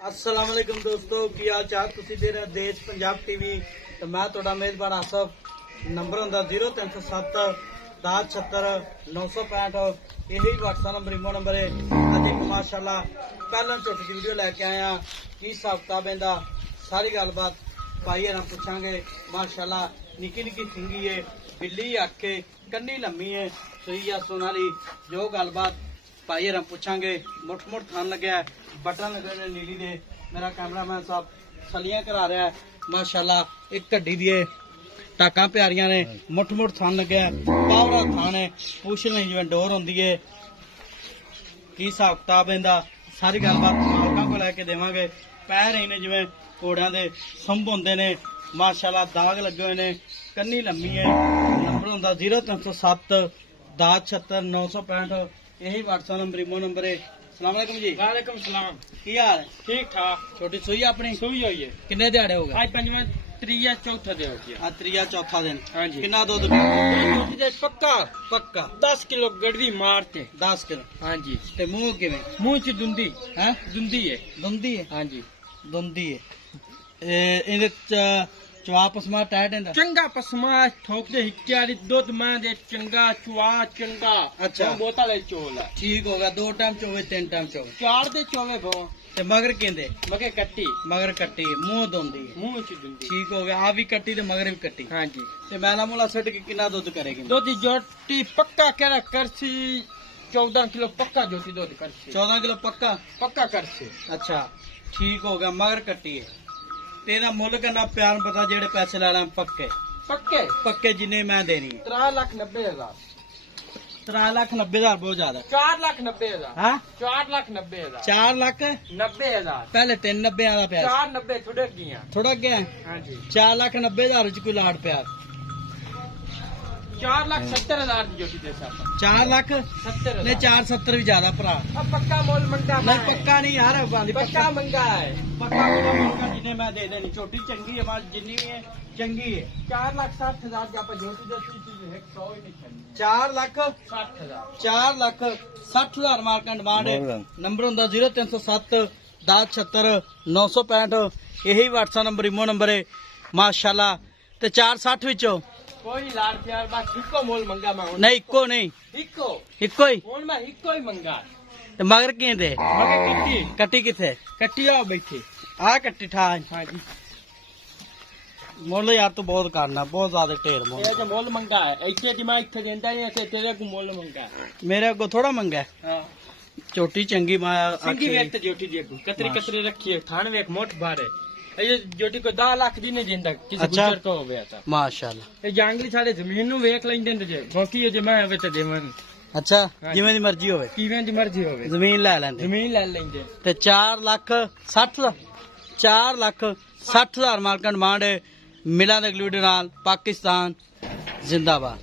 अस्सलाम वालेकुम दोस्तों, की हाल चाल? तुसी देख रहे हो देश पंजाब टीवी। तो मैं थोड़ा मेजबान आसफ। नंबर होंगे 0307 10 76 965। यही व्हाट्सएप नंबर इमो नंबर है। अज एक माशाल्लाह पहला छोटी सी वीडियो लैके आया की हिसाब किताब इहदा सारी गलबात भाई ना पूछांगे। माशाल्लाह निकी निकी सिंगी है, बिल्ली आखे, कन्नी लम्मी है, सुई या सोनाली। जो गलबात भाई हम पूछांगे। मुठ मुठ थान लगे बटन लगे ने नीली दे। मेरा कैमरामैन साहब सलियां करा रहा है। माशाल्लाह एक कड्डी दिए टाका प्यारियां ने, मुठ मुठ थान लगे पावरा थान है, पूछ नहीं जिवें डोर होंदी है। की हिसाब किताब इहदा सारी गलबात मालकां को लैके देवांगे। पैर ही ने जिवें घोड़ियां दे संभ होंदे ने। माशाल्लाह दाग लगे हुए ने, कन्नी लम्मी है। नंबर होंदा 0307 10 76 965। यही व्हाट्सएप नंबर इमो नंबर है। सलाम अलैकुम जी। वालेकुम सलाम। की हाल है? ठीक ठाक। छोटी सुई अपनी सुई हुई है। किन्ने दिहाड़े हो गए? आज पंजवा त्रिया चौथा दे हो गया। आज त्रिया चौथा दिन। हाँ जी। कितना दूध? पक्का पक्का 10 किलो गड़वी मारते। 10 किलो। हाँ जी। ते मुंह किवें? मुंह च दुंदी है? दुंदी है। दुंदी है? हाँ जी। दुंदी है। ਇਹਦੇ ਚਵਾ ਪਸਮਾ ਟੈਟ ਇਹਦਾ चंगा पसमा ठोक दे हिक्यारी दूध मां दे चंगा चुआ चंगा। अच्छा। बोतल है चोल है। ठीक हो गया। 2 टाइम चोवे 3 टाइम चोवे चार दे चोवे भो ते मगर केंदे मगे कट्टी मगर कट्टी मुंह दोंदी है। मुंह च दुंदी। ठीक हो गया। आ भी कट्टी ते मगर भी कट्टी। हाँ जी। ते मैला मुला सट के कितना दूध करेगी? दूध जोटी पक्का केरा करसी 14 किलो पक्का जोटी दूध करसी। 14 किलो पक्का। पक्का करसी। अच्छा ठीक हो गया। मगर कट्टी है तेरा मुल करना प्यार पता जेड़े पैसे लाना पक्के पक्के पक्के जिन्ने मैं देनी है। 3,90,000 3,90,000 बहुत ज्यादा। 4,90,000 हाँ 4,90,000 4,90,000 90,000 पहले 3,90,000 का प्यार 4,90 थोड़े गया। थोड़ा गया हाँ जी। 4,90,000 च कोई लाड़ प्यार 4,70,000 की जोटी दे साहब 4,70,000 नहीं 4,70,000 भी ज्यादा भरा। अब पक्का मोल मंगा नहीं पक्का नहीं यार वाली पक्का मंगा है। पक्का मंगा जिन्हें मैं दे देनी। छोटी चंगी है हमारी जिन्नी भी है चंगी है। 4,60,000 की आप जोटी दे सी 100 ही नहीं चली 4,60,000 60,000 4,60,000 मार्का डिमांड है। नंबर होंगे 0307 10 76 965। यही व्हाट्सएप नंबर इमो नंबर है। माशाल्लाह ते 4,60 विचों कोई लाड़ प्यार बस हिको मोल मंगा मैं नहीं इको नहीं हिको इको ही मोल मैं हिको ही मंगा। ते मगर की दे मगे कट्टी कट्टी किथे? कट्टी आओ बैठे। आ कट्टी ठा हाँ जी। मुल यार तू बहुत करना बहुत ज्यादा ढेर मुल। ये जो मोल मंगा है ऐसे दिमाग थे देंदा नहीं ऐसे तेरे को मोल मंगा है। मेरे को थोड़ा मंगा है। हाँ छोटी चंगी माया सिंगी वेख ते जोटी दी कतरी कतरी रखी है थान वेख मोट बारे। ये जोटी को 10 लाख दी नहीं जिंदा किसी अच्छा। गुजर को हो गया था। माशाल्लाह। ये जांगली सारे जमीन नु वेख लेंदे ने जे बाकी जे मैं होवे ते देवन अच्छा हाँ जिवें दी मर्जी होवे किवें दी मर्जी होवे जमीन ले लेंदे। जमीन ले लेंदे ते 4,60,000 मार्का डिमांड है। मिला दे नाल पाकिस्तान जिंदाबाद।